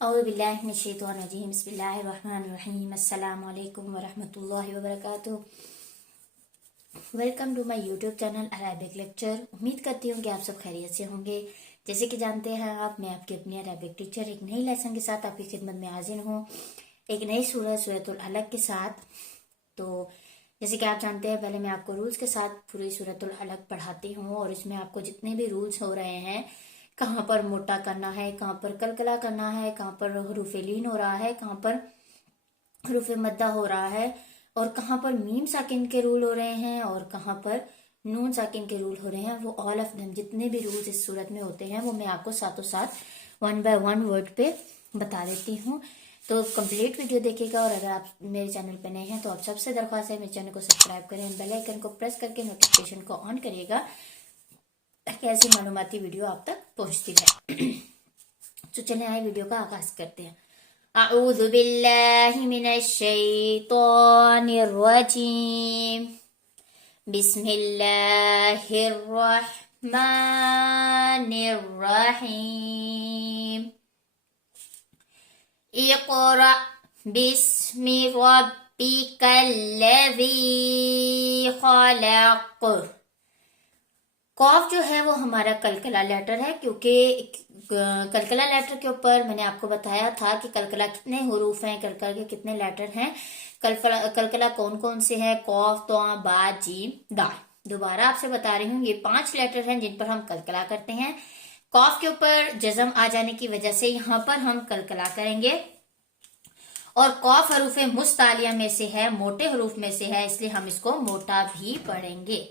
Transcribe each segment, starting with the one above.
औज़ुबिल्लाहिमिनश्शैतानिर्रजीम बिस्मिल्लाहिर्रहमानिर्रहीम अस्सलामु अलैकुम वरहमतुल्लाहि वबरकातुहू। Welcome to my YouTube channel Arabic lecture. उम्मीद करती हूँ कि आप सब खैरियत से होंगे। जैसे कि जानते हैं आप, मैं आपकी अपनी अरेबिक टीचर एक नई लेसन के साथ आपकी खिदमत में हाजिर हूँ, एक नई सूरतुल अलक के साथ। तो जैसे कि आप जानते हैं, पहले मैं आपको रूल्स के साथ पूरी सूरतुल अलक पढ़ाती हूँ और इसमें आपको जितने भी रूल्स हो रहे हैं, कहाँ पर मोटा करना है, कहाँ पर कलकला करना है, कहाँ पर हरूफे लीन हो रहा है, कहाँ पर हरूफे मद्दा हो रहा है, और कहाँ पर मीम साकिन के रूल हो रहे हैं और कहाँ पर नून साकिन के रूल हो रहे हैं, वो ऑल ऑफ देम जितने भी रूल्स इस सूरत में होते हैं वो मैं आपको साथों साथ वन बाय वन वर्ड पे बता देती हूँ। तो कंप्लीट वीडियो देखिएगा। और अगर आप मेरे चैनल पे नए हैं तो आप सबसे दरख्वास्त है मेरे चैनल को सब्सक्राइब करें, बेल आइकन को प्रेस करके नोटिफिकेशन को ऑन करिएगा ताकि ऐसी मालूमाती वीडियो आप तक पहुंचती रहे। तो चलिए आए वीडियो का आगाज करते हैं। अऊज़ु बिल्लाहि मिनश शैतानिर रजीम। बिस्मिल्लाहिर रहमानिर रहीम। इक़रा बिस्मि रब्बिकल्लज़ी खलक़। कॉफ जो है वो हमारा कलकला लेटर है, क्योंकि कलकला लेटर के ऊपर मैंने आपको बताया था कि कलकला कितने हरूफ हैं, कलकला के कितने लेटर हैं, कलकला कौन कौन से हैं, कॉफ, तो, बा, जीम, दाल। दोबारा आपसे बता रही हूँ, ये 5 लेटर हैं जिन पर हम कलकला करते हैं। कॉफ के ऊपर जज़म आ जाने की वजह से यहाँ पर हम कलकला करेंगे, और कॉफ हरूफ मुस्तालिया में से है, मोटे हरूफ में से है, इसलिए हम इसको मोटा भी पढ़ेंगे।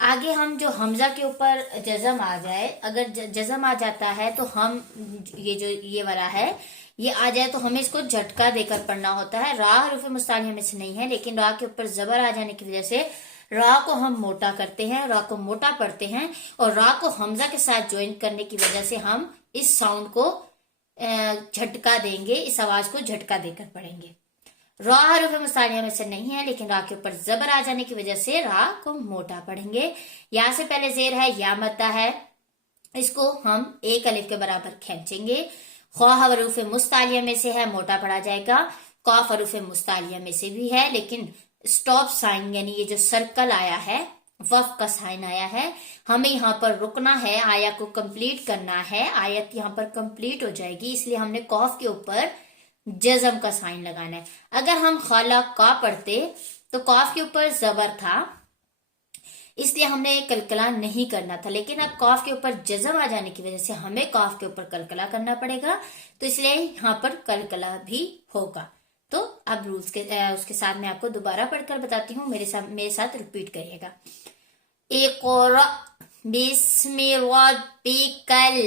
आगे हम जो हमजा के ऊपर जज़म आ जाए, अगर जज़म आ जाता है तो हम ये वाला है, ये आ जाए तो हमें इसको झटका देकर पढ़ना होता है। रा हरूफ मुस्तालिया में से नहीं है, लेकिन रा के ऊपर जबर आ जाने की वजह से रा को हम मोटा करते हैं, रा को मोटा पढ़ते हैं, और रा को हमजा के साथ ज्वाइन करने की वजह से हम इस साउंड को झटका देंगे, इस आवाज को झटका देकर पढ़ेंगे। रा हरूफ मुस्तालिया में से नहीं है, लेकिन रा के ऊपर जबर आ जाने की वजह से रा को मोटा पढ़ेंगे। या से पहले जेर है, या मद्दा है, इसको हम एक अलिफ के बराबर खींचेंगे। ख्वा हरूफ मुस्तालिया में से है, मोटा पढ़ा जाएगा। कॉफ हरूफ मुस्तालिया में से भी है, लेकिन स्टॉप साइन यानी ये जो सर्कल आया है, वफ का साइन आया है, हमें यहाँ पर रुकना है, आया को कंप्लीट करना है, आयत यहाँ पर कंप्लीट हो जाएगी, इसलिए हमने कॉफ के ऊपर जज़म का साइन लगाना है। अगर हम खाला का पढ़ते तो कॉफ के ऊपर जबर था, इसलिए हमने कलकला नहीं करना था, लेकिन अब कॉफ के ऊपर जज़म आ जाने की वजह से हमें कॉफ के ऊपर कलकला करना पड़ेगा, तो इसलिए यहाँ पर कलकला भी होगा। तो अब रूल्स के उसके साथ मैं आपको दोबारा पढ़कर बताती हूँ, मेरे साथ रिपीट करिएगा। इक़रा बिस्मि रब्बिकल्लज़ी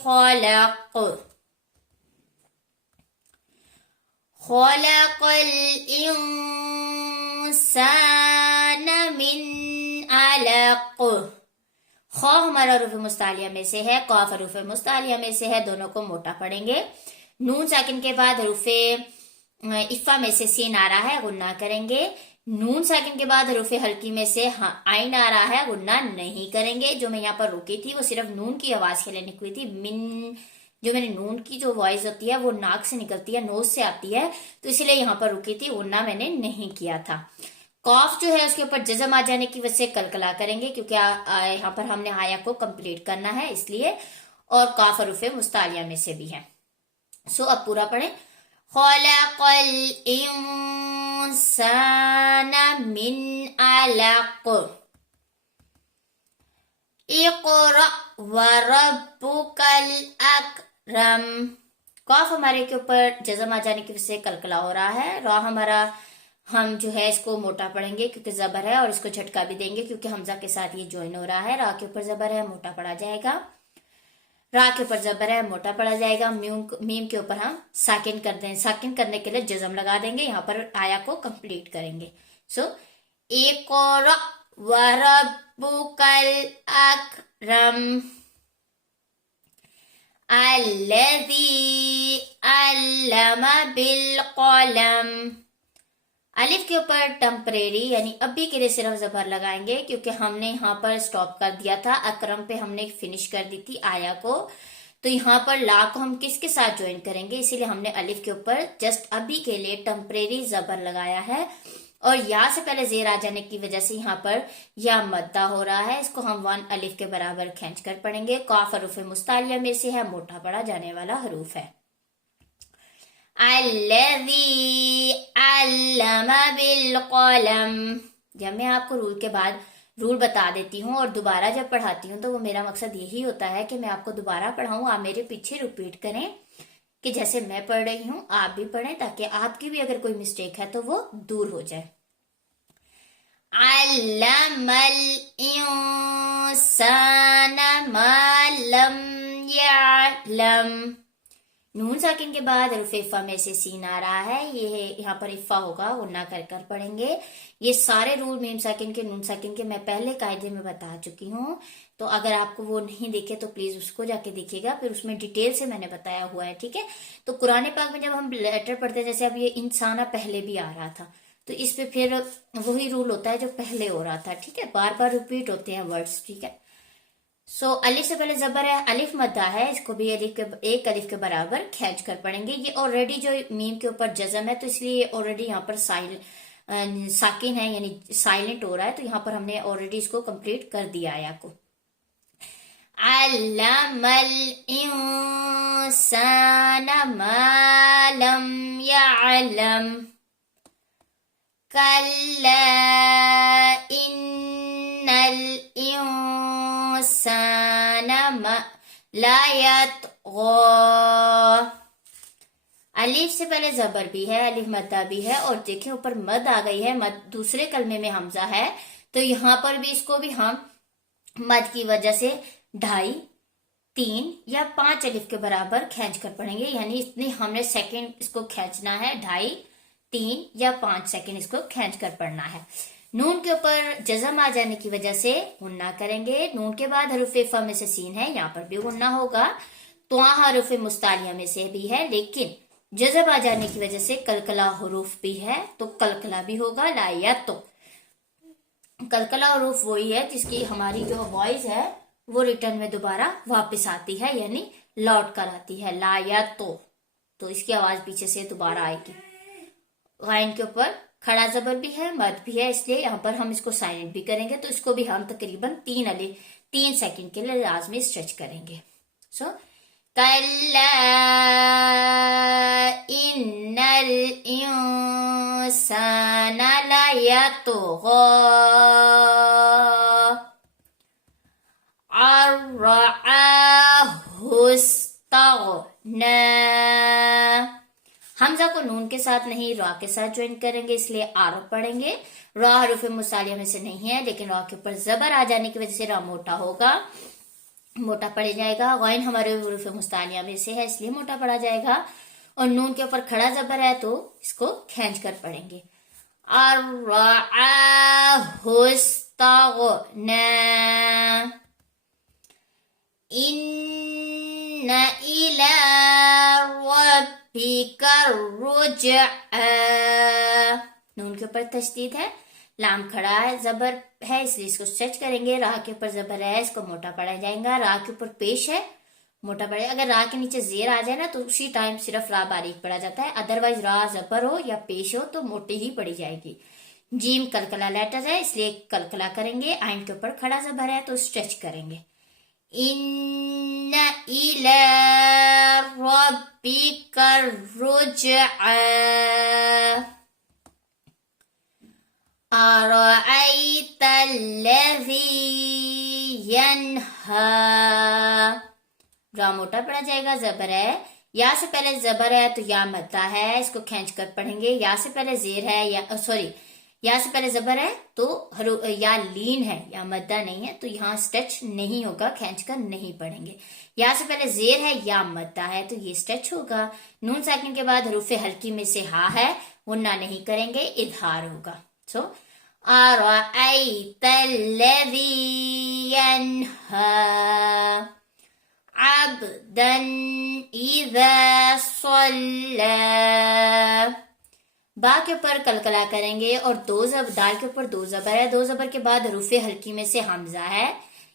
खलक़। खलक़ल इंसान मिन अलक़। ख हमारा हरूफ मुस्तालिया में से है, कॉफ हरूफ मुस्तालिया में से है, दोनों को मोटा पढ़ेंगे। नून साकिन के बाद हरूफ इफ़ा में से सीन आ रहा है, गुन्ना करेंगे। नून साकिन के बाद हरूफ हल्की में से आइन आ रहा है, गुन्ना नहीं करेंगे। जो मैं यहाँ पर रुकी थी वो सिर्फ नून की आवाज के लिए निकली थी। मिन, जो मैंने नून की जो वॉइस होती है वो नाक से निकलती है, नोज से आती है, तो इसलिए यहाँ पर रुकी थी, गुन्ना मैंने नहीं किया था। कॉफ जो है उसके ऊपर जज़म आ जाने की वजह से कलकला करेंगे, क्योंकि यहाँ पर हमने आया को कंप्लीट करना है इसलिए, और काफ हरूफ मुस्तालिया में से भी है। सो अब पूरा पढ़े। खलक़ल इंसान मिन अलक़। इक़रा व रब्बुकल अकरम। कॉफ हमारे के ऊपर जज़म आ जाने की वजह से कलकला हो रहा है। रा हमारा हम जो है इसको मोटा पढ़ेंगे क्योंकि जबर है, और इसको झटका भी देंगे क्योंकि हमजा के साथ ये ज्वाइन हो रहा है। रा के ऊपर जबर है, मोटा पढ़ा जाएगा। रा के ऊपर जबर है, मोटा पढ़ा जाएगा। मीम के ऊपर हम साकिन कर दें, साकिन करने के लिए जज़म लगा देंगे, यहाँ पर आया को कंप्लीट करेंगे। सो इक़रा व रब्बुकल अकरम अल्लज़ी अल्लम बिल क़लम। अलिफ के ऊपर टेम्परेरी यानी अभी के लिए सिर्फ जबर लगाएंगे क्योंकि हमने यहाँ पर स्टॉप कर दिया था, अकरम पे हमने फिनिश कर दी थी आया को, تو یہاں پر لا کو ہم کس کے ساتھ جوائن کریں گے، اسی لیے ہم نے الف کے اوپر جسٹ ابھی کے لیے ٹمپریری زبر لگایا ہے، اور یا سے پہلے زیر آ جانے کی وجہ سے یہاں پر یا مدہ ہو رہا ہے، اس کو ہم 1 الف کے برابر کھینچ کر پڑھیں گے۔ قاف حروف مستعلیہ میں سے ہے، موٹا پڑھا جانے والا حروف ہے۔ الذی علم بالقلم، جب میں آپ کو رول کے بعد رول بتا دیتی ہوں اور دوبارہ جب پڑھاتی ہوں تو وہ میرا مقصد یہی ہوتا ہے کہ میں آپ کو دوبارہ پڑھاؤں، آپ میرے پیچھے ریپیٹ کریں کہ جیسے میں پڑھ رہی ہوں آپ بھی پڑھیں، تاکہ آپ کی بھی اگر کوئی مسٹیک ہے تو وہ دور ہو جائے۔ علم الانسان ما لم يعلم، نون ساکن کے بعد حروف افا میں سے سین آ رہا ہے، یہ یہاں پر افا ہوگا، غنہ کر کر پڑھیں گے۔ یہ سارے رول میم ساکن کے نون ساکن کے میں پہلے قاعدے میں بتا چکی ہوں، تو اگر آپ کو وہ نہیں دیکھے تو پلیز اس کو جا کے دیکھیے گا، پھر اس میں ڈیٹیل سے میں نے بتایا ہوا ہے، ٹھیک ہے۔ تو قرآن پاک میں جب ہم لیٹر پڑھتے ہیں، جیسے اب یہ انسانہ پہلے بھی آ رہا تھا، تو اس پہ پھر وہی رول ہوتا ہے جو پہلے ہو رہا تھا، ٹھیک ہے، بار بار ریپیٹ ہوتے ہیں ورڈز، ٹھیک ہے۔ سو الف سے پہلے زبر ہے، الف مدہ ہے، اس کو بھی ایک الف کے برابر کھینچ کر پڑھیں گے۔ یہ آلریڈی جو میم کے اوپر جزم ہے تو اس لیے یہ آلریڈی یہاں پر ساکن ہے، یعنی سائلنٹ ہو رہا ہے، تو یہاں پر ہم نے آلریڈی اس کو کمپلیٹ کر دیا آیا کو۔ علم الانسان ما لم يعلم کلا ان الانسان لا یطغی، الف سے پہلے زبر بھی ہے، الف مدہ بھی ہے، اور دیکھیں اوپر مد آ گئی ہے، مد دوسرے کلمے میں حمزہ ہے، تو یہاں پر بھی اس کو بھی ہم مد کی وجہ سے 2.5 3 یا 5 الف کے برابر کھینچ کر پڑھیں گے، یعنی اتنی ہم نے سیکنڈ اس کو کھینچنا ہے، 2.5 3 یا 5 سیکنڈ اس کو کھینچ کر پڑھنا ہے۔ نون کے اوپر جزم آ جانے کی وجہ سے غنہ کریں گے، نون کے بعد حروف افا میں سے سین ہے، یہاں پر بھی غنہ ہوگا، تو حروف مستعلیہ میں سے بھی ہے، لیکن جزم آ جانے کی وجہ سے کلکلا حروف بھی ہے تو کلکلا بھی ہوگا۔ لا یا تو کلکلا حروف وہی ہے جس کی ہماری جو وائس ہے وہ ریٹرن میں دوبارہ واپس آتی ہے، یعنی لوٹ کر آتی ہے، لا یا تو اس کی آواز پیچھے سے دوبارہ آئے گی۔ غائن کے اوپر کھڑا زبر بھی ہے، مد بھی ہے، اس لیے یہاں پر ہم اس کو سائلنٹ بھی کریں گے، تو اس کو بھی ہم تقریباً 3 سیکنڈ کے لیے لازمی اسٹریچ کریں گے۔ سو کلا ان الانسان لیطغی ان رآہ استغنی، حمزہ کو نون کے ساتھ نہیں را کے ساتھ جوائن کریں گے، اس لیے آر پڑھیں گے۔ را حروف مصالحہ میں سے نہیں ہے، لیکن را کے اوپر زبر آ جانے کی وجہ سے را موٹا ہوگا، موٹا پڑ جائے گا۔ غین ہمارے حروف مصالحہ میں سے ہے، اس لیے موٹا پڑا جائے گا، اور نون کے اوپر کھڑا زبر ہے تو اس کو کھینچ کر پڑھیں گے۔ الرآہ استغنی ان الی ربک الرجعی، نون کے اوپر تشدید ہے، لام کھڑا ہے، زبر ہے، اس لیے اس کو اسٹریچ کریں گے، راہ کے اوپر زبر ہے، اس کو موٹا پڑا جائے گا، راہ کے اوپر پیش ہے، موٹا پڑے، اگر راہ کے نیچے زیر آ جائے نا تو اسی ٹائم صرف راہ باریک پڑا جاتا ہے، ادروائز راہ زبر ہو یا پیش ہو تو موٹی ہی پڑی جائے گی۔ جیم کلکلا لیٹر ہے، اس لیے کلکلا کریں گے، آئین کے اوپر کھڑا زبر ہے تو اسٹریچ کریں گے۔ ان الی ربک الرجعی ارأیت الذی ینہی، را موٹا پڑا جائے گا، زبر ہے، یا سے پہلے زبر ہے تو یا مدہ ہے، اس کو کھینچ کر پڑھیں گے، یا سے پہلے زیر ہے، یا سے پہلے زبر ہے تو یا لین ہے، یا مدہ نہیں ہے تو یہاں اسٹریچ نہیں ہوگا، کھینچ کر نہیں پڑھیں گے۔ یا سے پہلے زیر ہے یا مدہ ہے تو یہ اسٹریچ ہوگا۔ نون ساکن کے بعد حروف ہلکی میں سے ہا ہے، غنہ نہیں کریں گے، اظہار ہوگا۔ سو ارأیت الذی ینہی عبدا اذا صلی، با کے اوپر کلکلا کریں گے، اور دال کے اوپر 2 زبر ہے، 2 زبر کے بعد حروف ہلکی میں سے حمزہ ہے،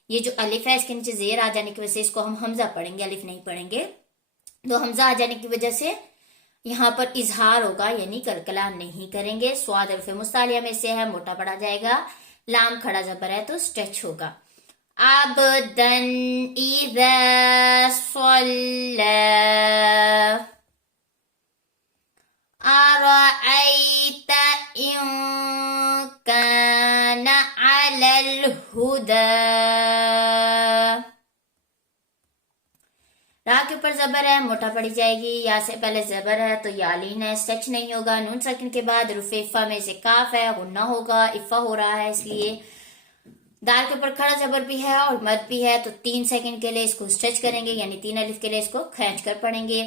ये जो अलिफ है इसके नीचे जेर आ जाने की वजह से इसको हम हमजा पढ़ेंगे, अलिफ नहीं पढ़ेंगे। तो हमजा आ जाने की वजह से यहाँ पर इजहार होगा, यानी कलकला नहीं करेंगे। स्वाद हरफ मुस्तालिया में से है, मोटा पढ़ा जाएगा। लाम खड़ा जबर है तो स्ट्रेच होगा। अबदन इज़ा सल्ला, अरअयत इन कान अलल हुदा। रा के ऊपर जबर है, मोटा पड़ी जाएगी। या से पहले जबर है तो यालीन है, स्ट्रेच नहीं होगा। नून सकिन के बाद रुफे इफ़ा में से काफ है, गुन्ना होगा, इफ़ा हो रहा है इसलिए। दाल के ऊपर खड़ा जबर भी है और मद भी है, तो 3 सेकंड के लिए इसको स्ट्रेच करेंगे, यानी 3 अलिफ के लिए इसको खींच कर पढ़ेंगे।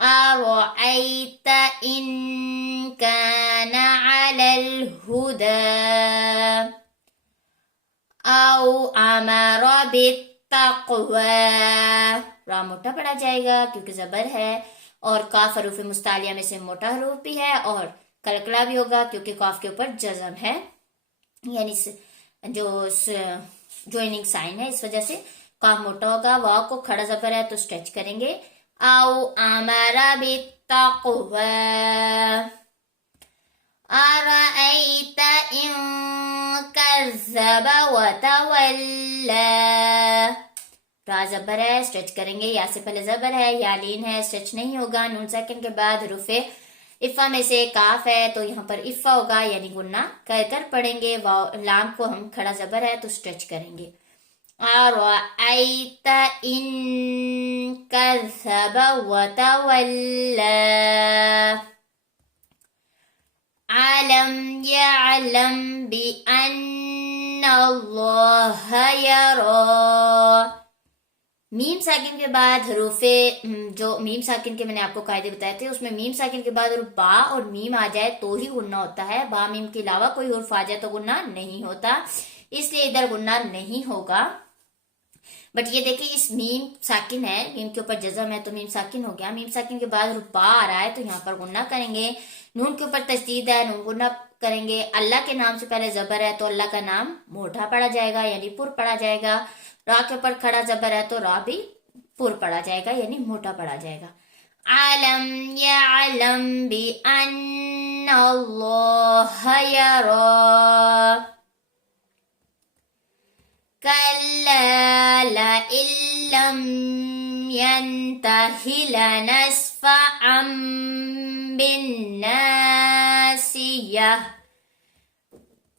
अरअयत इन कान अलल हुदा औ अमर बित्तक़वा। रा मोटा पढ़ा जाएगा क्योंकि जबर है, और काफ हरूफ मुस्तालिया में से मोटा हरूफ भी है, और कलकला भी होगा क्योंकि काफ के ऊपर जज़म है, यानी जो ज्वाइनिंग साइन है, इस वजह से काफ मोटा होगा। वाव को खड़ा जबर है तो स्ट्रेच करेंगे। औ अमरा बित्तक़वा अरअयत इन कज़्ज़ब वतवल्ला। रा जबर है, स्ट्रेच करेंगे। या से पहले जबर है, यालीन है, स्ट्रेच नहीं होगा। नून सेकंड के बाद रुफे इफ़ा में से काफ है तो यहाँ पर इफ़ा होगा, यानी गुन्ना कर कर पढ़ेंगे। लाम को हम खड़ा जबर है तो स्ट्रेच करेंगे। अरअयत इन कज़्ज़ब वतवल्ला अलम यअलम बिअन्नल्लाह यरा। मीम साकिन के बाद हरूफे, जो मीम साकिन के मैंने आपको कायदे बताए थे, उसमें मीम साकिन के बाद बा और मीम आ जाए तो ही गुन्ना होता है। बा मीम के अलावा कोई हुर्फ आ जाए तो गुन्ना नहीं होता, इसलिए इधर गुन्ना नहीं होगा। बट ये देखिए, इस मीम साकिन है, मीम के ऊपर जज़म है तो मीम साकिन हो गया। मीम साकिन के बाद बा आ रहा है तो यहाँ पर गुन्ना करेंगे। नून के ऊपर तशदीद है, नून गुन्ना करेंगे। अल्लाह के नाम से पहले जबर है तो अल्लाह का नाम मोटा पढ़ा जाएगा, यानी पुर पढ़ा जाएगा। रा के ऊपर खड़ा जबर है तो रा भी पुर पढ़ा जाएगा, यानी मोटा पढ़ा जाएगा। अलम यअलम बिअन्नल्लाह यरा कल्ला लइल्लम यंतहि लनस्फअम बिन्नासियह।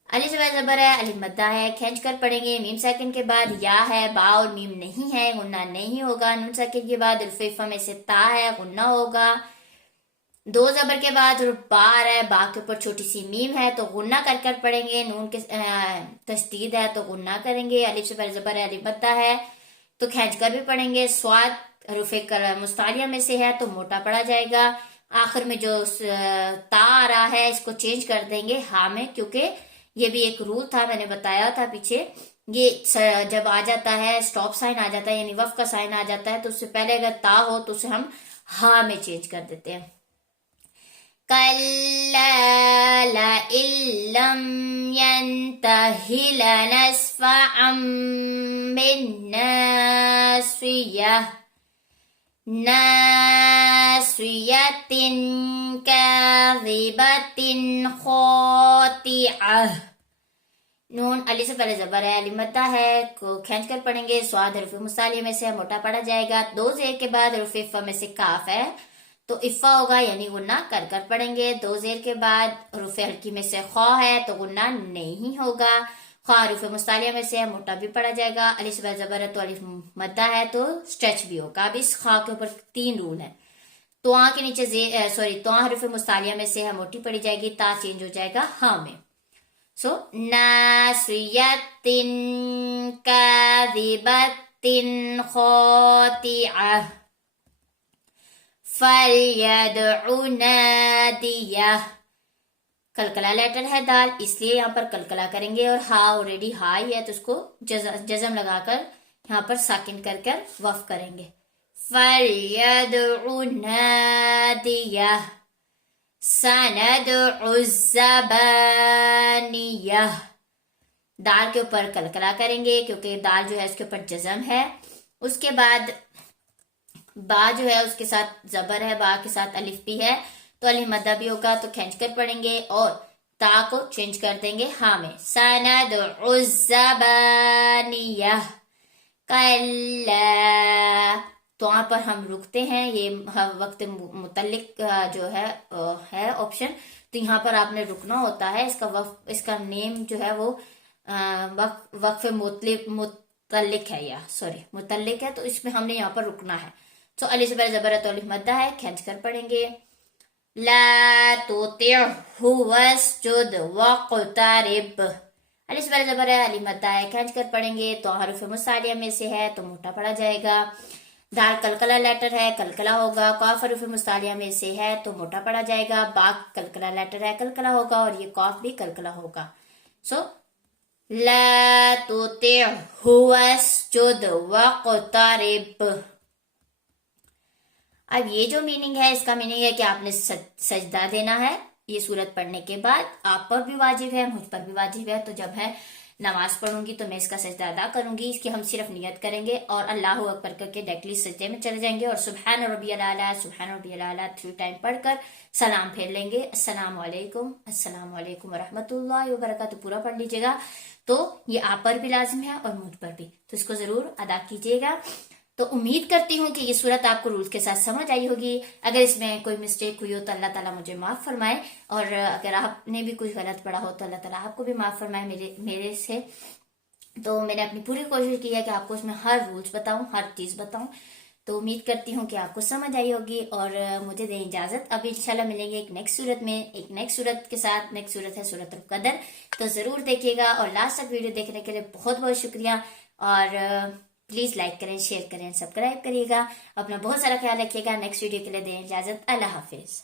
अली से जबर है, अली मद्दा है, खींच कर पढ़ेंगे। मीम सेकंड के बाद या है, बा और मीम नहीं है, गुन्ना नहीं होगा। नून सेकंड के बाद रुफा में से ता है, गुन्ना होगा। 2 जबर के बाद बा आ रहा है, बा के ऊपर छोटी सी मीम है तो गुन्ना कर कर पढ़ेंगे। नून के तशदीद है तो गुन्ना करेंगे। अलिफ से पहले जबर है, अलिफ मद्दा है तो खींच कर भी पढ़ेंगे। स्वाद रुफे मुस्तालिया में से है तो मोटा पढ़ा जाएगा। आखिर में जो ता आ रहा है इसको चेंज कर देंगे हा में, क्योंकि ये भी एक रूल था, मैंने बताया था पीछे। ये जब आ जाता है, स्टॉप साइन आ जाता है, यानी वफ का साइन आ जाता है, तो उससे पहले अगर ता हो तो उसे हम हा में चेंज कर देते हैं। कल्ला लइल्लम यंतहि लनस्फअम बिन्नासियह नासियतिन काज़िबतिन खातिअह। नून अली से पहले जबर है, अली मद्दा है, को खींच कर पढ़ेंगे। स्वाद हरफ मुस्तालिया में से मोटा पढ़ा जाएगा। 2 ज़ेर के बाद हरफ इफ़ा में से काफ है तो इफ़ा होगा, यानी गुन्ना कर कर पढ़ेंगे। 2 ज़ेर के बाद हरफ हल्की में से खा है तो गुन्ना नहीं होगा। खा हरफ मुस्तालिया में से मोटा भी पढ़ा जाएगा। अली से पहले जबर है तो अलिफ मद्दा है तो स्ट्रेच भी होगा। अब इस खा के ऊपर 3 रूल है। तो के नीचे तो हरफ मुस्तालिया में से है, मोटी पढ़ी जाएगी। ता चेंज हो जाएगा हा में। सो नासियतिन काज़िबतिन खातिअह फल्यदउ नादियह। कलकला लेटर है दाल, इसलिए यहाँ पर कलकला करेंगे। और हा ऑलरेडी हा ही है तो उसको जज़म लगाकर यहाँ पर साकिन कर कर वफ करेंगे। फल्यदउ नादियह सनदउ ज़बानियह। دال کے اوپر کلکلا کریں گے کیونکہ دال جو ہے اس کے اوپر جزم ہے. اس کے بعد با جو ہے اس کے ساتھ زبر ہے, با کے ساتھ الف بھی ہے تو الف مدہ بھی ہوگا تو کھینچ کر پڑھیں گے, اور تا کو چینج کر دیں گے ہاں میں. سندع الزبانیہ کلا, تو وہاں پر ہم رکتے ہیں, یہ وقت متعلق جو ہے آپشن, تو یہاں پر آپ نے رکنا ہوتا ہے. اس کا نیم جو ہے وہ وقف متعلق ہے, یا سوری متعلق ہے, تو اس میں ہم نے یہاں پر رکنا ہے. تو الف زبر زبر ہے تو الف مدہ ہے, کھینچ کر پڑھیں گے. لا تطعه واسجد واقترب, الف زبر زبر ہے, الف مدہ ہے, کھینچ کر پڑھیں گے تو حروف مصالیہ میں سے ہے تو موٹا پڑا جائے گا. دال کلکلا لیٹر ہے, کلکلا ہوگا. قاف حروف مصالیہ میں سے ہے تو موٹا پڑا جائے گا. با کلکلا لیٹر ہے, کلکلا ہوگا, اور یہ قاف بھی کلکلا ہوگا. سو لا تطعه واسجد واقترب. اب یہ جو میننگ ہے, اس کا میننگ ہے کہ آپ نے سجدہ دینا ہے. یہ سورت پڑھنے کے بعد آپ پر بھی واجب ہے, مجھ پر بھی واجب ہے. تو جب ہے نماز پڑھوں گی تو میں اس کا سجدہ ادا کروں گی. اس کی ہم صرف نیت کریں گے اور اللہ اکبر کر کے ڈائریکٹلی سجدے میں چلے جائیں گے, اور سبحان ربی الاعلیٰ سبحان ربی الاعلیٰ 3 ٹائم پڑھ کر سلام پھیر لیں گے. السلام علیکم ورحمۃ اللہ وبرکاتہ پورا پڑھ لیجیے گا. تو یہ آپ پر بھی لازم ہے اور مجھ پر بھی, تو اس کو ضرور ادا کیجیے گا. تو امید کرتی ہوں کہ یہ صورت آپ کو رولز کے ساتھ سمجھ آئی ہوگی. اگر اس میں کوئی مسٹیک ہوئی ہو تو اللہ تعالیٰ مجھے معاف فرمائے, اور اگر آپ نے بھی کچھ غلط پڑھا ہو تو اللہ تعالیٰ آپ کو بھی معاف فرمائے میرے سے. تو میں نے اپنی پوری کوشش کی ہے کہ آپ کو اس میں ہر رولز بتاؤں, ہر چیز بتاؤں. تو امید کرتی ہوں کہ آپ کو سمجھ آئی ہوگی, اور مجھے دیں اجازت. اب انشاءاللہ ملیں گے ایک نیکسٹ صورت میں, ایک نیکسٹ صورت کے ساتھ. نیکسٹ صورت ہے سورۃ القدر, تو ضرور دیکھیے گا. اور لاسٹ تک ویڈیو دیکھنے کے لیے بہت بہت شکریہ. اور پلیز لائک کریں, شیئر کریں, سبسکرائب کریے گا. اپنا بہت سارا خیال رکھیے گا. نیکسٹ ویڈیو کے لیے دیں اجازت. اللہ حافظ.